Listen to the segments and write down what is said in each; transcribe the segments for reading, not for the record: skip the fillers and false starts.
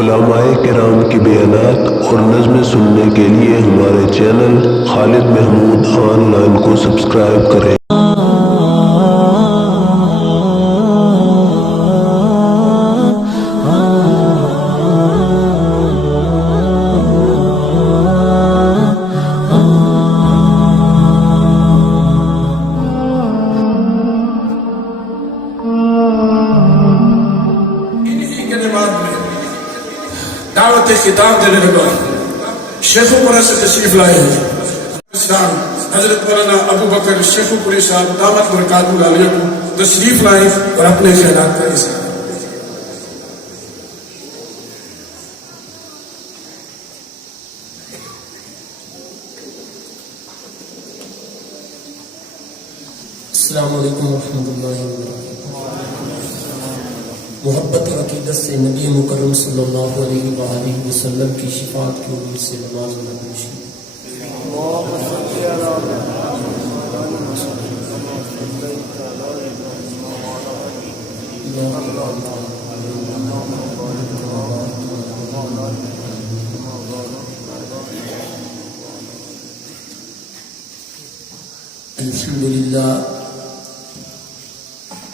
علماء کرام کی بیانات اور نظمیں سننے کے لیے ہمارے channel Khalid Mahmood online کو سبسکرائب کریں۔ دعوت خطاب دینے کے بعد شیخو پورا سے تشریف لائے ہیں حضرت مولانا ابو بکر شیخو پوری صاحب دامت برکات العالیہ کو تشریف لائے اور اپنے خیالات کا اظہار۔ السلام علیکم ورحمۃ اللہ وبرکاتہ۔ محبت و عقیدت سے نبی مکرم صلی اللہ علیہ وآلہ وسلم کی شفاعت کی امید سے نماز و نبوشی۔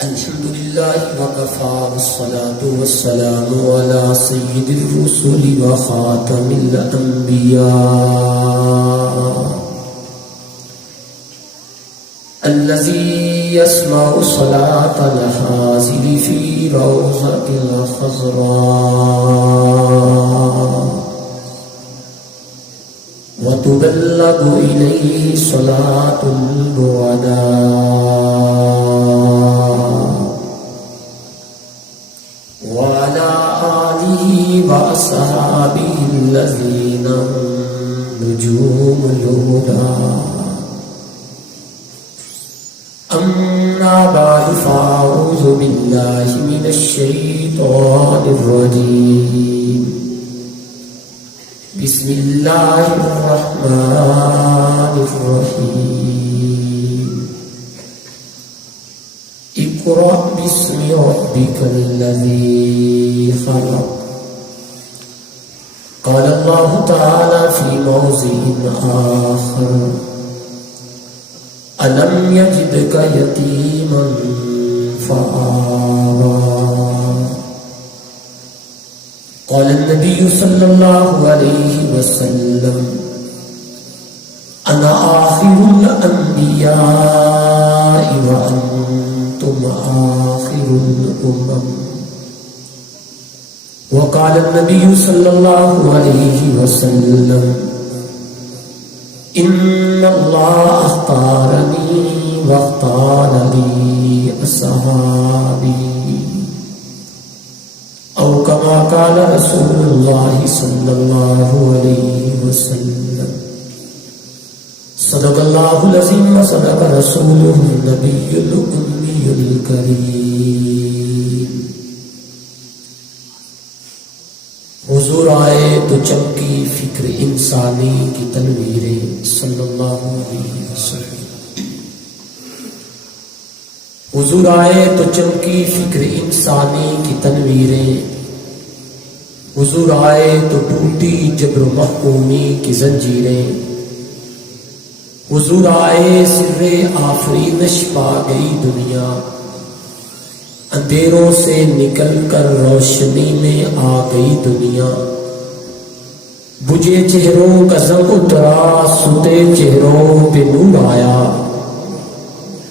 الحمد لله وكفى والصلاة والسلام على سيد الرسل وخاتم الأنبياء الذي يسمع صلاة الحاضر في روضة الخضراء وتبلغ إليه صلاة البعداء وعلى آله وأصحابه الذين هم نجوم الهدى أما بعد فأعوذ بالله من الشيطان الرجيم بسم الله الرحمن الرحيم اقرأ باسم ربك الذي خلق قال الله تعالى في موضع آخر ألم يجدك يتيما فآوى قال النبي صلى الله عليه وسلم أنا آخر الأنبياء وأنتم آخر الأمم وقال النبي صلى الله عليه وسلم إن الله اختارني واختار لي أصحابي أو كما قال رسول الله صلى الله عليه وسلم صدق الله العظيم وصدق رسوله النبي الأمي الكريم۔ حضور آئے تو چمکی فکر انسانی کی تنویریں صلی اللہ علیہ وسلم۔ حضور آئے تو چمکی فکر انسانی کی تنویریں، حضور آئے تو ٹوٹی جبر و محکومی کی زنجیریں، حضور آئے سر آفرینش پا گئی دنیا، اندھیروں سے نکل کر روشنی میں آ گئی دنیا، بجھے چہروں کا زنگ اترا سوتے چہروں پہ نور آیا،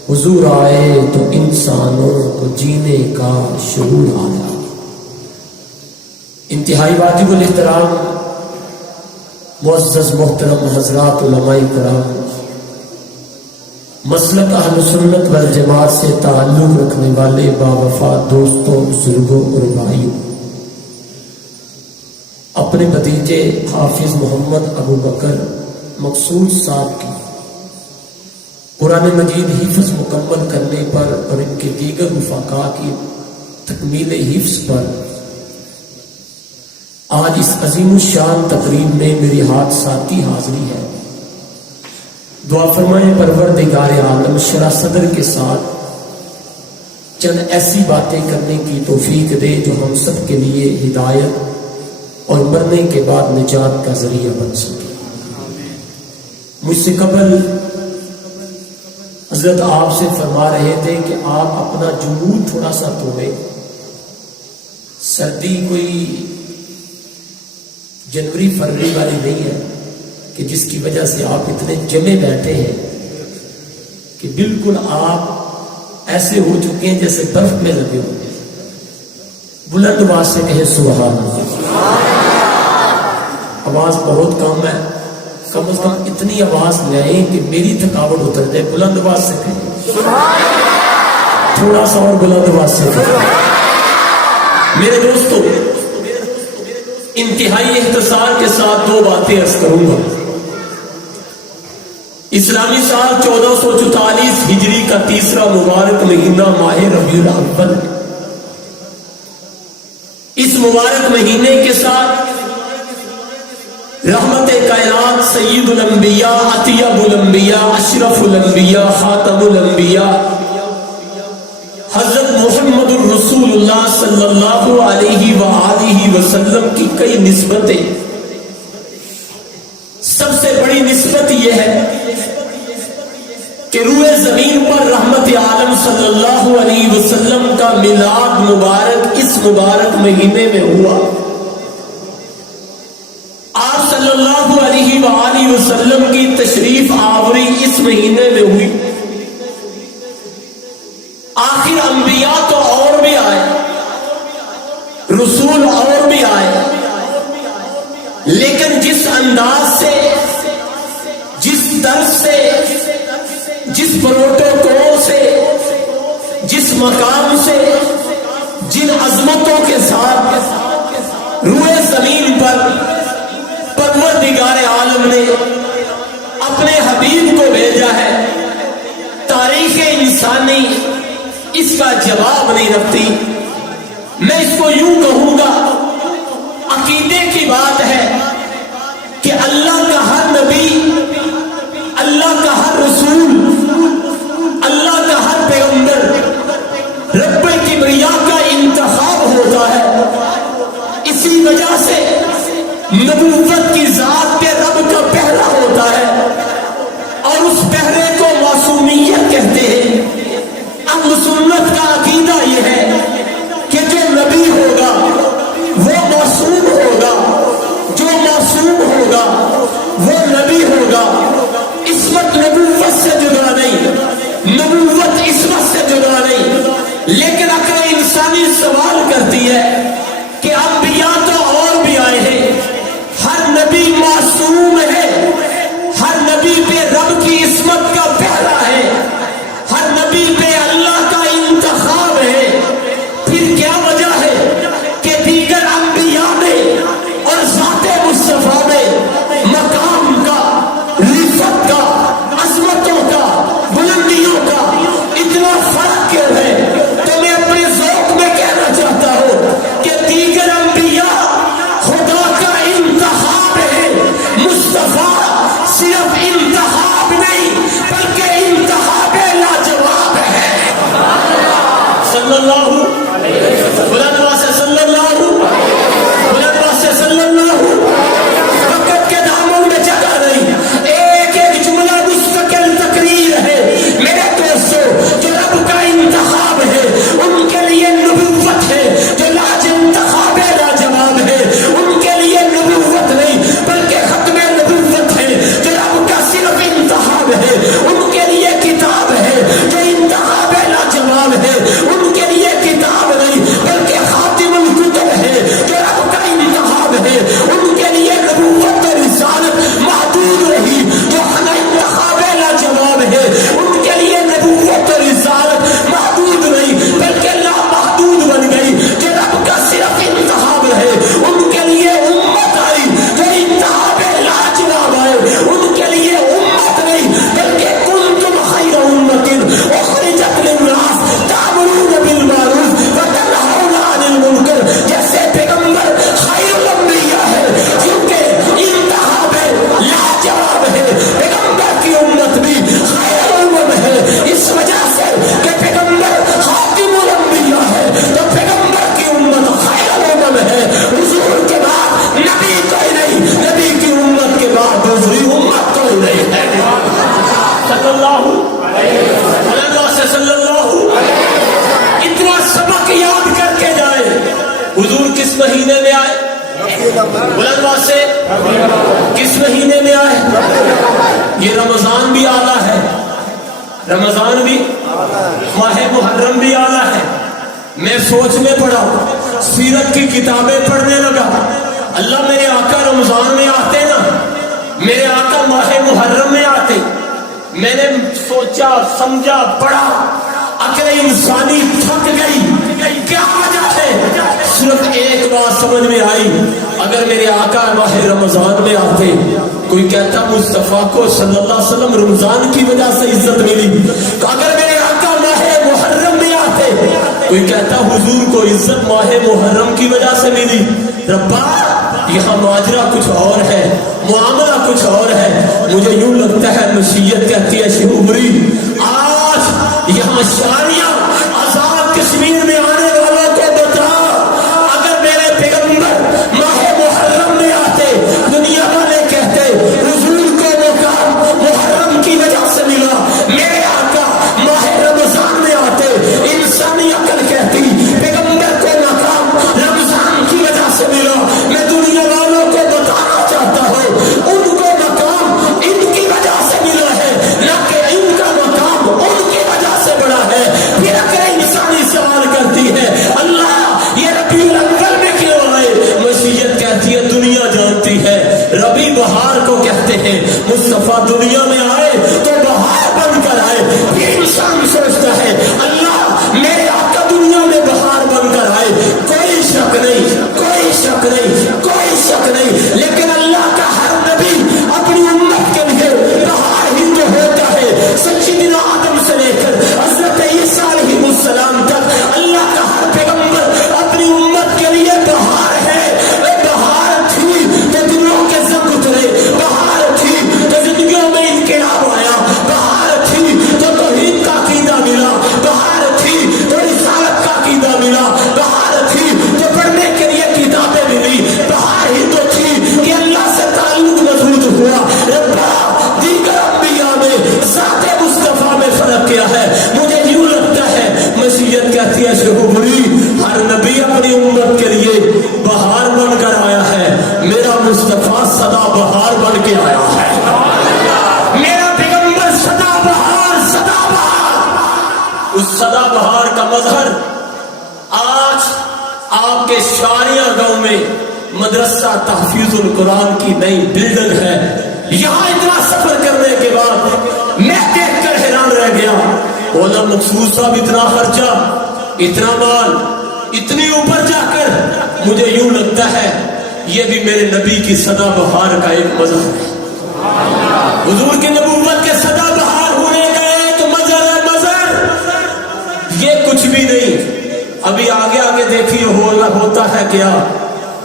حضور آئے تو انسانوں کو جینے کا شعور آیا۔ انتہائی واجب الاحترام معزز محترم حضرات علماء کرام، مسلک اہل سنت والجماعت سے تعلق رکھنے والے باوفا دوستوں، بزرگوں اور بھائیوں، اپنے بھتیجے حافظ محمد ابو بکر مقصود صاحب کی قرآن مجید حفظ مکمل کرنے پر اور ان کے دیگر رفقا کی تکمیل حفظ پر آج اس عظیم الشان تقریب میں میری ہاتھ ساتھی حاضری ہے۔ دعا فرمائیں پروردگار عالم شرح صدر کے ساتھ چند ایسی باتیں کرنے کی توفیق دے جو ہم سب کے لیے ہدایت اور مرنے کے بعد نجات کا ذریعہ بن سکے۔ مجھ سے قبل حضرت آپ سے فرما رہے تھے کہ آپ اپنا جمود تھوڑا سا توڑے، سردی کوئی جنوری فروری والی نہیں ہے کہ جس کی وجہ سے آپ اتنے جمے بیٹھے ہیں کہ بالکل آپ ایسے ہو چکے ہیں جیسے برف میں لگے ہوئے۔ بلند آواز سے کہیں سبحان اللہ۔ آواز بہت کم ہے، کم از کم اتنی آواز لائیں کہ میری تھکاوٹ اتر جائے۔ بلند آواز سے کہیں، تھوڑا سا اور بلند آواز سے کہیں۔ میرے دوستو، انتہائی اختصار کے ساتھ دو باتیں عرض کروں گا۔ اسلامی سال 1444 ہجری کا تیسرا مبارک مہینہ ماہ ربیع الاول، اس مبارک مہینے کے ساتھ رحمت کائنات سید الانبیاء، اطیب الانبیاء، اشرف الانبیاء، خاتم الانبیاء حضرت محمد الرسول اللہ صلی اللہ علیہ وآلہ وسلم کی کئی نسبتیں، سب سے بڑی نسبت یہ ہے کہ روئے زمین پر رحمت عالم صلی اللہ علیہ وسلم کا میلاد مبارک اس مبارک مہینے میں ہوا۔ آپ صلی اللہ علیہ وآلہ وسلم کی تشریف آوری اس مہینے میں ہوئی۔ آخر انبیاء تو اور بھی آئے، رسول اور بھی آئے، لیکن جس انداز سے، جس طرز سے، جس پروٹوکول سے، جس مقام سے، جن عظمتوں کے ساتھ روئے زمین پر پروردگار عالم نے اپنے حبیب کو بھیجا ہے، تاریخ انسانی اس کا جواب نہیں رکھتی۔ میں اس کو یوں کہوں گا، عقیدے کی بات ہے کہ اللہ کا ہر نبی، اللہ کا ہر رسول، اللہ کا ہر پیغمبر رب کبریاء کا انتخاب ہوتا ہے۔ اسی وجہ سے نبوت کی ذات پہ رب کا پہرا ہوتا ہے، اور اس پہرے کو معصومیت کہتے ہیں۔ اہل سنت کا عقیدہ یہ ہے کہ جو نبی ہوگا وہ معصوم ہوگا، جو معصوم ہوگا وہ نبی ہوگا۔ عصمت نبوت سے جدا نہیں، نبوت عصمت سے جدا نہیں، لیکن عقل انسانی سوال کرتی ہے کہ انبیاء تو اور بھی آئے ہیں، ہر نبی معصوم ہے، ہر نبی پہ رب کی عصمت کا پہرا ہے، ہر نبی پہ اللہ کا انتخاب ہے، پھر کیا وجہ ہے کہ دیگر انبیاء میں اور ذات مصطفیٰ میں مقام کا، رفعت کا، عظمتوں کا، بلندیوں کا اتنا فرق کیوں ہے؟ تو میں اپنے ذوق میں کہنا چاہتا ہوں بلند آواز سے کس مہینے میں آئے؟ یہ رمضان بھی آلہ ہے، رمضان بھی، ماہ محرم بھی آلہ ہے۔ میں سوچ میں پڑا، سیرت کی کتابیں پڑھنے لگا، اللہ میرے آقا رمضان میں آتے نا، میرے آقا ماہ محرم میں آتے۔ میں نے سوچا، سمجھا، پڑھا، عقل انسانی تھک گئی، کیا وجہ ہے؟ صرف ایک بات سمجھ میں آئی، اگر میرے آقا ماہ رمضان میں آتے، کوئی کہتا مصطفیٰ کو صلی اللہ علیہ وسلم رمضان کی وجہ سے عزت ملی، اگر میرے آقا ماہ محرم میں آتے، کوئی کہتا حضور کو عزت ماہ محرم کی وجہ سے ملی۔ ربا یہاں ماجرا کچھ اور ہے، معاملہ کچھ اور ہے۔ مجھے یوں لگتا ہے مشیت کہتی ہے شیخ عمری، آج یہاں شاریاں آزاد کشمیر میں آنے والوں کو بتا، اگر میرے پیغمبر ماہ محرم میں آتے، دنیا والے کہتے حضور کو مقام محرم کی وجہ سے ملا، میرے آقا ماہ رمضان میں آتے، انسانی عقل کہتی پیغمبر کو مقام رمضان کی وجہ سے ملا۔ میں دنیا والوں کو بتانا چاہتا ہوں، ان کو مقام ان کی وجہ سے ملا ہے، نہ کہ ان کا مقام ان کی وجہ سے بڑا ہے۔ پھر اگر انسانی سوال کرتی ہے اللہ یہ ربیع الاول میں کیوں آئے؟ مشیت کہتی ہے دنیا جانتی ہے، ربی بہار کو کہتے ہیں، مصطفیٰ دنیا میں آئے تو بہار بن کر آئے۔ پھر انسان سوچتا ہے اللہ میرے آقا دنیا میں بہار بن کر آئے، کوئی شک نہیں، کوئی شک نہیں، کوئی شک نہیں، لیکن اللہ کا ہر نبی اپنی امت کے لیے بہار ہی تو ہوتا ہے۔ سیدنا آدم سے لے کر حضرت عیسیٰ علیہ السلام تک اللہ کا ہر پیغمبر اپنی امت کے لیے بہار ہے۔ بہار تھی تو دلوں کے زنگ اترے، بہار تھی تو زندگیوں میں انقلاب آیا، بہار تھی تو توحید کا عقیدہ ملا، بہار تھی تو رسالت کا عقیدہ ملا، بہار تھی تو پڑھنے کے لیے کتابیں ملی، بہار ہی تو تھی کہ اللہ سے تعلق مضبوط ہوا۔ ربا دیگر انبیاء میں ذات مصطفیٰ میں فرق کیا ہے؟ مجھے یوں لگتا ہے مشیت کہتی ہے شیخ عمری ہر نبی اپنی امت کے لیے بہار بن کر آیا ہے، میرا مصطفیٰ سدا بہار بن کے آیا ہے، میرا پیغمبر سدا بہار، سدا بہار۔ اس سدا بہار کا مظہر آج آپ کے شاریاں گاؤں میں مدرسہ تحفیظ القرآن کی نئی بلڈنگ ہے۔ یہاں اتنا سفر کرنے کے بعد میں دیکھ کر حیران رہ گیا، مولانا مقصود صاحب اتنا خرچہ، اتنا مال، اتنی اوپر جا کر مجھے یوں لگتا ہے یہ بھی میرے نبی کی سدا بہار کا ایک مظہر ہے، حضور کی نبوت کے سدا بہار ہونے کا ایک مظہر ہے، مظہر۔ یہ کچھ بھی نہیں، ابھی آگے آگے دیکھیے ہوتا ہے کیا۔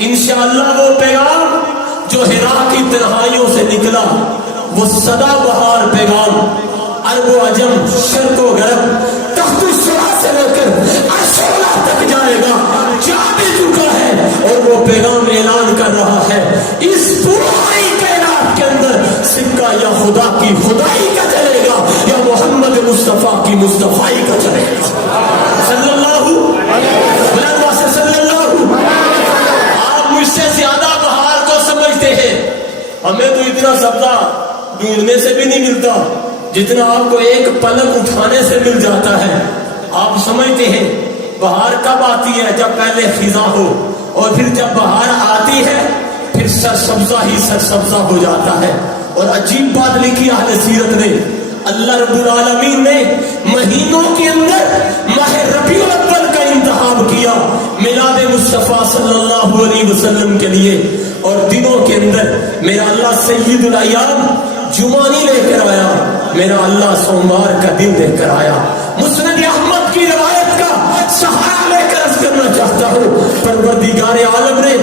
انشاءاللہ وہ پیغام جو ہرا کی تنہائیوں سے نکلا، وہ سدا بہار پیغام عرب و عجم، شرق و غرب، تخت الصبح سے لے کر عرش اللہ تک جائے گا، جا بھی چکا ہے، اور وہ پیغام اعلان کر رہا ہے اس پوری کائنات کے اندر سکہ یا خدا کی خدائی کا چلے گا یا محمد مصطفیٰ کی مصطفائی کا چلے گا، صلی اللہ صلی اللہ۔ آپ مجھ سے زیادہ بہار کو سمجھتے ہیں، ہمیں تو اتنا سبزہ ڈھونڈنے سے بھی نہیں ملتا جتنا آپ کو ایک پلک اٹھانے سے مل جاتا ہے۔ آپ سمجھتے ہیں بہار کب آتی ہے؟ جب پہلے خزاں ہو، اور پھر جب بہار آتی ہے پھر سر سبزہ ہی سر سبزہ ہو جاتا ہے۔ اور عجیب بات لکھی اہل سیرت نے، اللہ رب العالمین نے مہینوں کے اندر ماہ ربیع الاول کا انتخاب کیا میلاد مصطفیٰ صلی اللہ علیہ وسلم کے لیے، اور دنوں کے اندر میرا اللہ سید الایام جمعہ نہیں لے کر آیا، میرا اللہ سوموار کا دن لے کر آیا۔ مسند احمد کی روایت کا سہارا لے کر عرض کرنا چاہتا ہوں، پروردگار عالم نے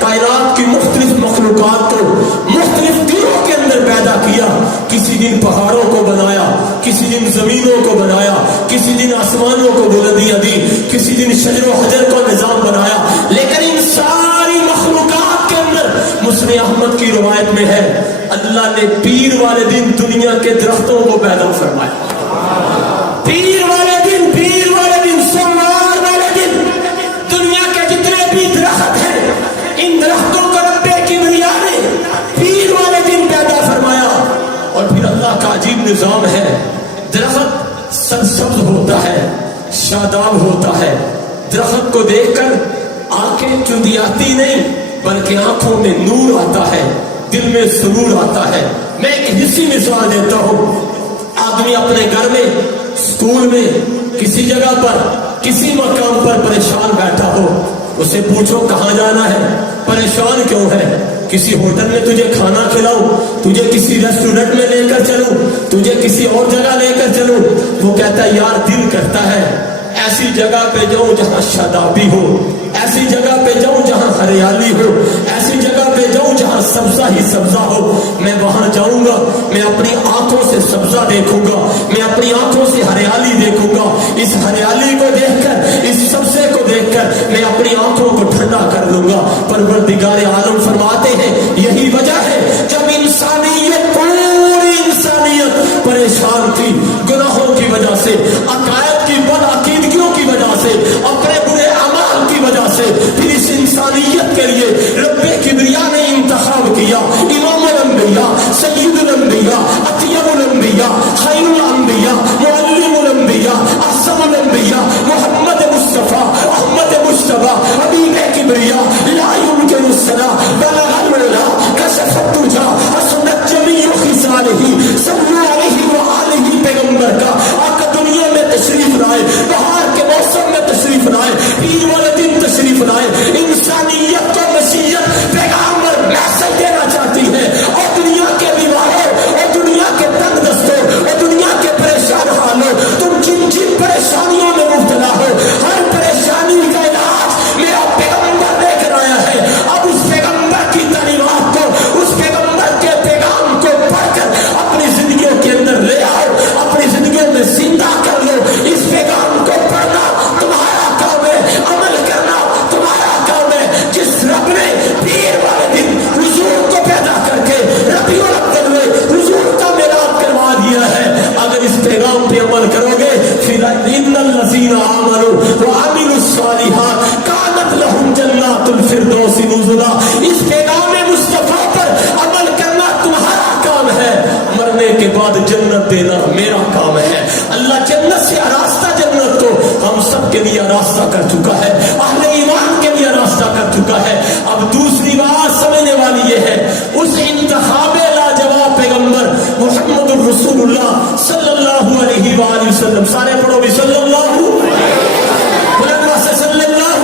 کائنات کی مختلف مخلوقات کو مختلف دنوں کے اندر پیدا کیا۔ کسی دن پہاڑوں کو بنایا، کسی دن زمینوں کو بنایا، کسی دن آسمانوں کو بلندیاں دی، کسی دن شجر و حجر کو نظام بنایا، لیکن ان ساری مخلوقات کے اندر مسند احمد کی روایت میں ہے اللہ نے پیر والے دن دنیا کے درختوں کو پیدا فرمایا۔ پیر والے دن سوموار والے دن دنیا کے جتنے بھی درخت ہیں ان درختوں نظام ہے. درخت سرسبز ہوتا ہے, شاداب ہوتا ہے. درخت کو دیکھ کر آنکھیں چندیاتی نہیں بلکہ آنکھوں میں نور آتا ہے, دل میں سرور آتا ہے. میں ایک حصی مثال دیتا ہوں. آدمی اپنے گھر میں, اسکول میں, کسی جگہ پر, کسی مقام پر پریشان بیٹھا ہو, اسے پوچھو کہاں جانا ہے, پریشان کیوں ہے؟ کسی ہوٹل میں تجھے کھانا کھلاؤں, تجھے کسی ریسٹورنٹ میں لے کر چلوں, تجھے کسی اور جگہ لے کر چلوں؟ وہ کہتا ہے یار دل کرتا ہے ایسی جگہ پہ جاؤں جہاں شادابی ہو, ایسی جگہ پہ جاؤں جہاں ہریالی ہو, ایسی جگہ پہ جاؤں جہاں سبزہ ہی سبزہ ہو. میں وہاں جاؤں گا, میں اپنی آنکھوں سے سبزہ دیکھوں گا, میں اپنی آنکھوں سے ہریالی دیکھوں گا. اس ہریالی کو دیکھ کر, اس سبزے کو دیکھ کر میں اپنی آنکھوں کو ٹھنڈا کر لوں گا. پروردگار عالم فرماتے ہیں یہی وجہ ہے جب انسانیت, پوری انسانیت پریشان تھی گناہوں کی وجہ سے, عقائد کی بدعقیدگیوں کی وجہ سے, اپنے برے اعمال کی وجہ سے, پھر اس انسانیت کے لیے رب کبریا نے انتخاب کیا امام الانبیاء, سید الانبیاء, اطیب الانبیاء, خیر الانبیاء, معلم الانبیاء, احسن الانبیاء, محمد مصطفیٰ, احمد مصطفیٰ, حبیب کبریا, لا يمکن الصلاة بلغ العلا کشف الدجا حسنت جمیع خصالہ صلو علیہ وآلہ. پیغمبر کا آقا دنیا میں تشریف لائے, بہار کے موسم میں تشریف لائے, عید والے دن تشریف لائے. انسانیت کو نصیحت پیغمبر میسج دینا چاہتی ہے, اور دنیا کے بیماروں, اور دنیا کے تنگ دستوں, اور دنیا کے پریشان حالوں, تم جن جن پریشانیوں میں مبتلا ہو, ہر پریشانی کا علاج میرا پیغمبر لے کر آیا ہے. اب اس پیغمبر کی تعلیمات کو, اس پیغمبر کے پیغام کو پڑھ کر اپنی زندگیوں کے اندر لے آؤ, اپنی زندگیوں میں زندہ کر لو. اس پیغام کو پڑھنا تمہارا کام ہے, عمل کرنا تمہارا کام ہے. جس رب نے پیر والے دن حضور کو پیدا کر کے ربیع الاول میں حضور کا میلاد کروا دیا ہے, اگر اس پیغام پہ عمل کرو گے پھر ان الذین آمنوا وعملوا الصالحات کانت لهم جنات الفردوس نزلا. اس پیغام مصطفیٰ پر عمل کرنا تمہارا کام ہے, مرنے کے بعد جنت دینا میرا کام ہے. اللہ جنت سے راستہ, جنت تو ہم سب کے لیے راستہ کر چکا ہے, اہل ایمان کے لیے راستہ کر چکا ہے. اب دوسری بات سمجھنے والی یہ ہے, اس انتخاب لاجواب پیغمبر محمد الرسول اللہ صلی اللہ علیہ وآلہ وسلم, سارے پڑھو بھی صلی اللہ, بلند سے صلی اللہ,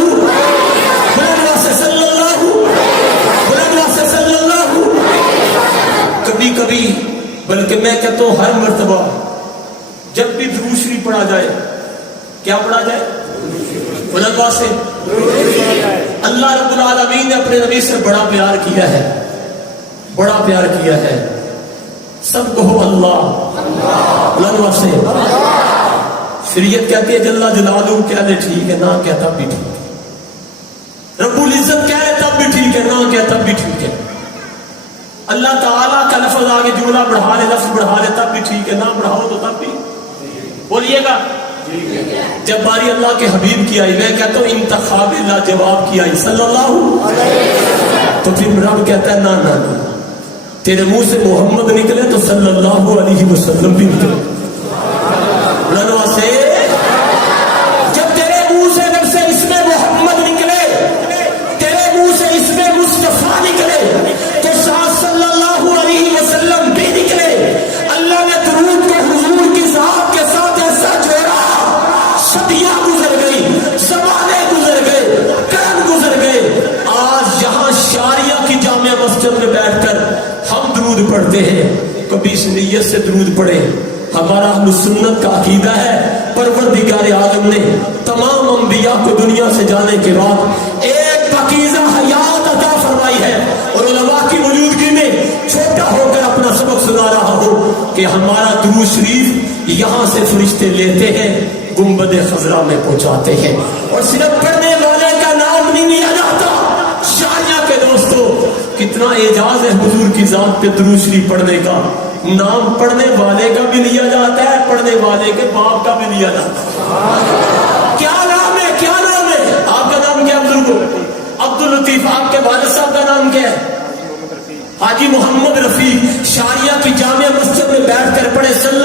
بلند سے صلی اللہ, بلند سے صلی اللہ. کبھی کبھی بلکہ میں کہتا ہوں ہر مرتبہ جب بھی درود شریف پڑھا جائے, کیا پڑھا جائے؟ بلند سے. اللہ رب العالمین نے اپنے نبی سے بڑا پیار کیا ہے, بڑا پیار کیا ہے. سب کہو اللہ, بلند سے. شریعت کہتی ہے جل جلالہ کہہ لے ٹھیک ہے, نہ کہتا بھی ٹھیک ہے. رب العزت کہہ لے تب بھی ٹھیک ہے, نہ کہتا تب بھی ٹھیک ہے. اللہ تعالیٰ کا لفظ آگے جملہ بڑھا لے, لفظ بڑھا لے تب بھی ٹھیک ہے, نہ بڑھاؤ تو تب بھی بولیے گا. جب باری اللہ کے حبیب کی آئی, میں کہتا ہوں انتخاب لاجواب کی آئی صلی اللہ, تو پھر رب کہتا ہے نہ نہ نہ, تیرے منہ سے محمد نکلے تو صلی اللہ علیہ وسلم بھی نکلے. لنوا سے جب تیرے منہ سے جب سے اس میں محمد نکلے, تیرے منہ سے اس میں مصطفیٰ نکلے, تو ساتھ صلی اللہ علیہ وسلم بھی نکلے. اللہ نے درود کو حضور کی ذات کے ساتھ ایسا جوڑا, صدیاں گزر گئی, زمانے گزر گئے, قرن گزر گئے. آج یہاں شاریہ کی جامع مسجد میں بیٹھ کر ہم درود پڑھتے ہیں, کبھی اس نیت سے درود پڑھے. ہمارا اہل سنت کا عقیدہ ہے پروردگار عالم نے تمام انبیاء کو دنیا سے جانے کے بعد ایک پاکیزہ حیات عطا فرمائی ہے, اور علماء کی موجودگی میں چھوٹا ہو کر اپنا سبق سنا رہا ہوں کہ ہمارا درود شریف یہاں سے فرشتے لیتے ہیں, گنبد خضرا میں پہنچاتے ہیں, اور صرف پڑھنے والے کا نام نہیں لیا جاتا. شاریہ کے دوستوں, کتنا اعجاز ہے حضور کی ذات پہ درود شریف پڑھنے کا. نام پڑھنے والے کا بھی لیا جاتا ہے, پڑھنے والے کے باپ کا بھی لیا جاتا ہے. کیا نام ہے, کیا نام ہے آپ کا؟ نام کیا بزرگوں؟ عبد اللطیف. آپ کے والد صاحب کا نام کیا ہے؟ حاجی محمد رفیع. شاریہ کی جامع مسجد میں بیٹھ کر پڑھے صلی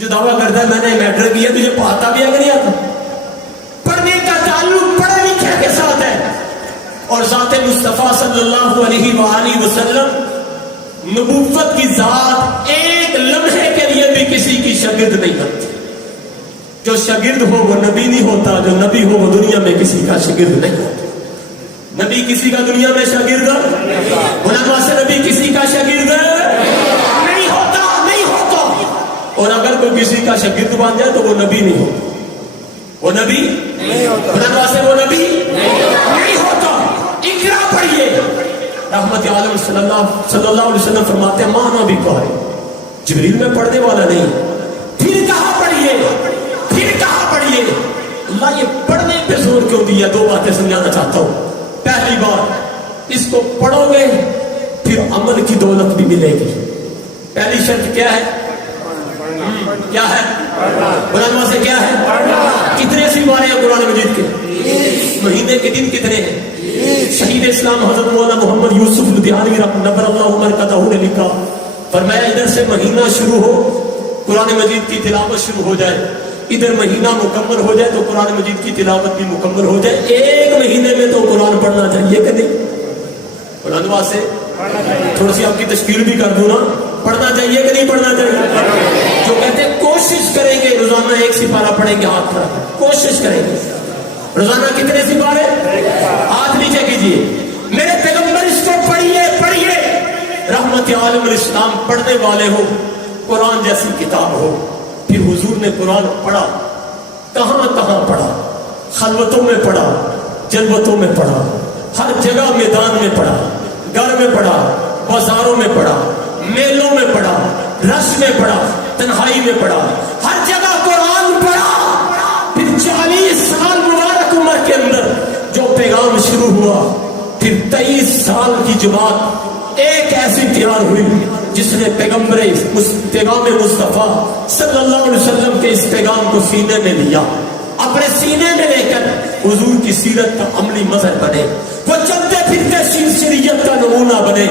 جو دعویٰ کرتا ہے میں نے میٹرک کیا تجھے پاتا بھی ہے کہ نہیں آتا؟ پڑھنے کا تعلق پڑھے لکھے کے ساتھ ہے. اور ذات مصطفیٰ صلی اللہ علیہ وآلہ وسلم نبوت کی ذات ایک لمحے کے لیے بھی کسی کی شاگرد نہیں کرتی. جو شاگرد ہو وہ نبی نہیں ہوتا, جو نبی ہو وہ دنیا میں کسی کا شاگرد نہیں ہوتا. نبی کسی کا دنیا میں شاگرد, علماء سے نبی کسی کا شاگرد نہیں ہوتا. اور اگر کوئی کسی کا شاگرد بن جائے تو وہ نبی نہیں ہوتا, وہ نبی نہیں ہوتا. علماء سے وہ نبی نہیں ہوتا. اقرا پڑھیے, رحمت عالم صلی اللہ علیہ وسلم فرماتے ہیں مانا بھی پڑھے, جبریل میں پڑھنے والا نہیں. پھر کہاں پڑھیے, پھر کہاں پڑھیے. اللہ یہ پڑھنے پہ زور کیوں دیا؟ دو باتیں سمجھانا چاہتا ہوں. پہلی بات, اس کو پڑھو گے پھر عمل کی دولت بھی ملے گی. پہلی شرط کیا ہے؟ کیا ہے؟ علماء سے کیا ہے؟ کتنے سپارے ہیں قرآن مجید کے؟ مہینے کے دن کتنے ہیں؟ شہید اسلام حضرت مولانا محمد یوسف لدھیانوی نبر اللہ برکتہ نے لکھا, فرمایا ادھر سے مہینہ شروع ہو قرآن مجید کی تلاوت شروع ہو جائے, ادھر مہینہ مکمل ہو جائے تو قرآن مجید کی تلاوت بھی مکمل ہو جائے. ایک مہینے میں تو قرآن پڑھنا چاہیے کہ نہیں؟ قرآن واسے تھوڑی سی آپ کی تشکیل بھی کر دوں نا, پڑھنا چاہیے کہ نہیں پڑھنا چاہیے؟ جو کہتے ہیں کوشش کریں گے روزانہ ایک سپارہ پڑھیں گے, ہاتھ پر کوشش کریں گے روزانہ کتنے سپارے؟ ہاتھ نیچے کیجیے. میرے پیغمبر اس کو پڑھیے پڑھیے. رحمت عالم الاسلام پڑھنے والے ہو, قرآن جیسی کتاب ہو. پھر حضور نے قرآن پڑھا, کہاں کہاں پڑھا؟ خلوتوں میں پڑھا, جلوتوں میں پڑھا, ہر جگہ میدان میں پڑھا, گھر میں پڑھا, بازاروں میں پڑھا, میلوں میں پڑھا, رش میں پڑھا, تنہائی میں پڑھا, ہر جگہ قرآن پڑھا. پھر 40 سال مبارک عمر کے اندر جو پیغام شروع ہوا, پھر 23 سال کی جماعت ایک ایسی تیار ہوئی جس نے پیغام مصطفیٰ صلی اللہ علیہ وسلم کے اس پیغام کو سینے میں لیا, اپنے سینے میں لے کر حضور کی سیرت کا عملی مظہر بنے, وہ چلتے پھرتے شریعت کا نمونہ بنے.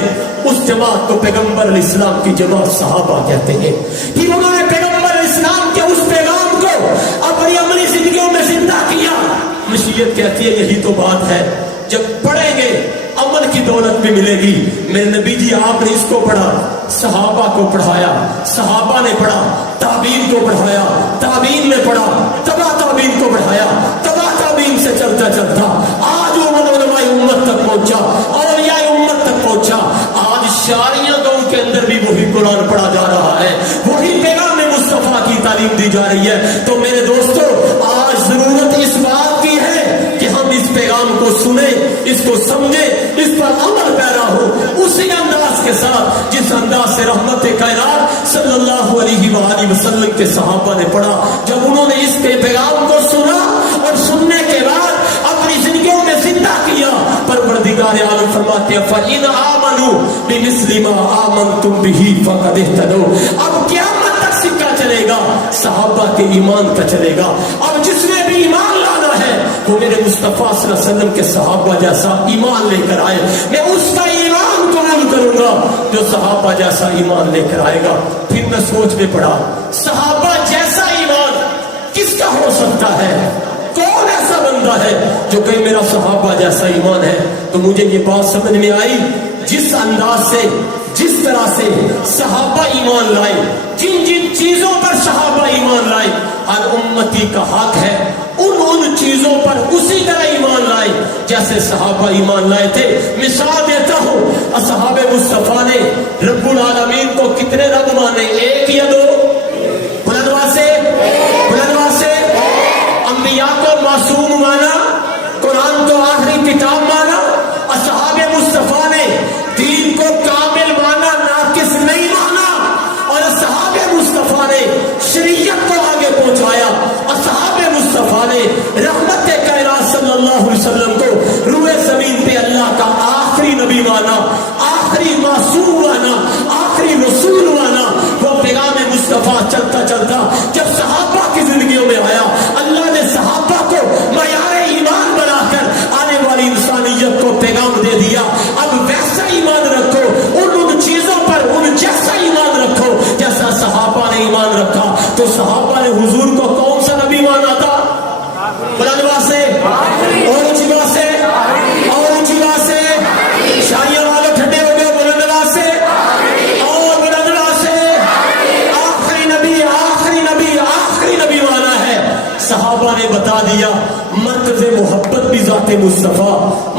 اس جماعت کو پیغمبر علیہ السلام کی جماعت صحابہ کہتے ہیں. پھر انہوں نے پیغمبر علیہ السلام کے اس پیغام کو اپنی عملی زندگیوں میں زندہ کیا. مشیت کہتی ہے یہی تو بات ہے, جب پڑھیں گے عمل کی دولت بھی ملے گی. میرے نبی جی آپ نے اس کو پڑھا, صحابہ کو پڑھایا, صحابہ نے پڑھا, تابعین کو پڑھایا, تابعین نے پڑھا, تبا تابعین کو پڑھایا, تبا تابعین سے چلتا چلتا آج وہ علماء امت تک پہنچا, اولیاء امت تک پہنچا. آج شاریاں گاؤں کے اندر بھی وہی قرآن پڑھا جا رہا ہے, وہی پیغام مصطفیٰ کی تعلیم دی جا رہی ہے. تو میرے دوستو آج ضرورت اس بات کی ہے کہ ہم اس پیغام کو سنیں, اس کو سمجھیں, اس پر عمل پیرا ہو اسی انداز کے ساتھ جس انداز سے رحمت کائنات صلی اللہ علیہ وآلہ وسلم کے صحابہ نے پڑھا. جب انہوں نے اس کے پیغام کو سنا اور سننے کے بعد اپنی زندگیوں میں زندہ کیا, پروردگار عالم فرماتے ہیں فَإِنْ آمَنُوا بِمِثْلِ مَا آمَنْتُمْ بِهِ فَقَدِ اهْتَدَوْا. اب قیامت تک سکہ چلے گا صحابہ کے ایمان کا چلے گا. اب جس نے بھی ایمان لانا ہے وہ میرے مصطفیٰ صلی اللہ علیہ وسلم کے صحابہ جیسا ایمان لے کر آئے, میں اس کا ایمان قبول کروں گا جو صحابہ جیسا ایمان لے کر آئے گا. پھر میں سوچ میں پڑا صحابہ جیسا ایمان کس کا ہو سکتا ہے؟ کون ایسا بندہ ہے جو کہ میرا صحابہ جیسا ایمان ہے؟ تو مجھے یہ بات سمجھ میں آئی, جس انداز سے جس طرح سے صحابہ ایمان لائے, جن جن چیزوں پر صحابہ ایمان لائے, ہر امتی کا حق ہے ان چیزوں پر اسی طرح ایمان لائے جیسے صحابہ ایمان لائے تھے. مثال دیتا ہوں, اصحاب مصطفیٰ نے رب العالمین کو کتنے رب مانے؟ ایک یا دو؟ بلندوا سے انبیاء کو معصوم مانا, قرآن کو آخری کتاب مانا. اصحاب مصطفیٰ نے دین کو کامل مانا, ناقص نہیں مانا. اور اصحاب مصطفیٰ نے شریعت کو آگے پہنچایا. اصحاب مصطفیٰ نے رحمت کائنات صلی اللہ علیہ وسلم کو روئے زمین پہ اللہ کا آخری نبی مانا, آخری معصوم مانا, آخری رسول مانا. وہ پیغام تو صحابہ نے حضور کو کون سا نبی مانا تھا؟ بلند بات سے اور اونچی بات سے اور اونچی بات سے، شاہیوں والے ٹھنڈے ہو گئے، بلند بات سے اور بلند بات سے، آخری نبی آخری نبی آخری نبی مانا ہے۔ صحابہ نے بتا دیا مرکز محبت بھی ذات مصطفیٰ،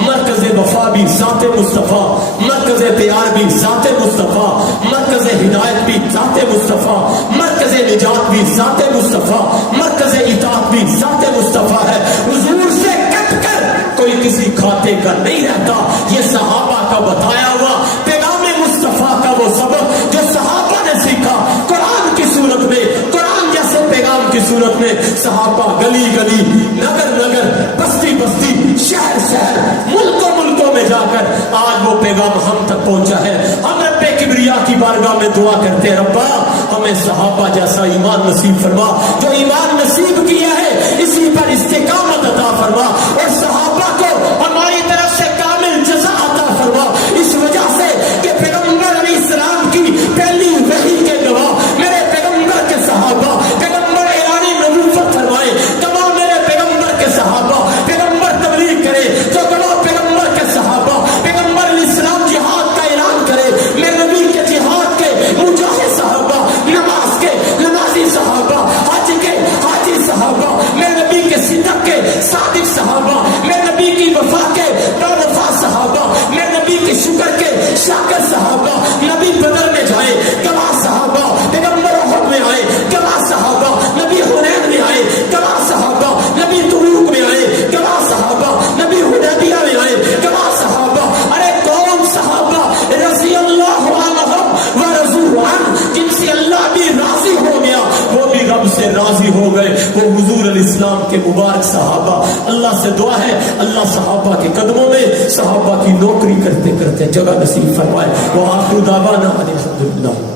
مرکز وفا بھی ذات مصطفیٰ، مرکز پیار بھی ذات مصطفیٰ، مرکز ہدایت بھی ذات مصطفیٰ، مرکز نجات بھی ذات مصطفیٰ، مرکز اطاعت بھی ذات مصطفیٰ ہے۔ حضور سے کٹ کر کوئی کسی کھاتے کا نہیں رہتا۔ یہ صحابہ کا بتایا ہوا پیغام مصطفیٰ کا وہ سبق جو صحابہ نے سیکھا قرآن کی صورت میں، قرآن جیسے پیغام کی صورت میں۔ صحابہ گلی گلی، نگر نگر، بستی بستی، شہر شہر، ملکوں ملکوں میں جا کر آج وہ پیغام ہم تک پہنچا ہے۔ ہم رب کبریا کی بارگاہ میں دعا کرتے ہیں، ربا ہمیں صحابہ جیسا ایمان نصیب فرما، جو ایمان نصیب کیا ہے اسی پر استقامت عطا فرما، اور صحابہ کو ہماری طرف سے کامل جزا عطا فرما، اس وجہ سے کہ پیغمبر علیہ السلام کی پہلی وحی کے گواہ میرے پیغمبر کے صحابہ، پیغمبر اعلان نبوت فرمائے، تمام میرے پیغمبر کے صحابہ، پیغمبر تبلیغ کرے تو تمام پیغمبر کے صحابہ، پیغمبر علیہ السلام جہاد کا اعلان کرے، میرے نبی کے جہاد کے مجاہد صحابہ، نماز کے نمازی صحابہ، حج کے حاجی صحابہ، میرے نبی کے صدق کے صادق صحابہ، میرے نبی کی وفا کے وفا صحابہ، میرے نبی کے شکر کے شاکر صحابہ، نبی بدر میں جائے گواہ صحابہ، پیغمبر احد میں آئے گواہ صحابہ، نبی حنین میں آئے گواہ صحابہ، نبی تبوک میں آئے گواہ صحابہ، نبی حدیبیہ میں آئے گواہ صحابہ۔ ارے کون صحابہ رضی اللہ عنہم و رضوا عنہ، جن سے اللہ بھی راضی ہو گیا، وہ بھی رب سے راضی ہو گئے، وہ حضور علیہ السلام کے مبارک صحابہ۔ اللہ سے دعا ہے اللہ صحابہ کے قدموں میں صحابہ کی نوکری کرتے کرتے جگہ نصیب فرمائے۔ وآخر دعوانا ان الحمدللہ۔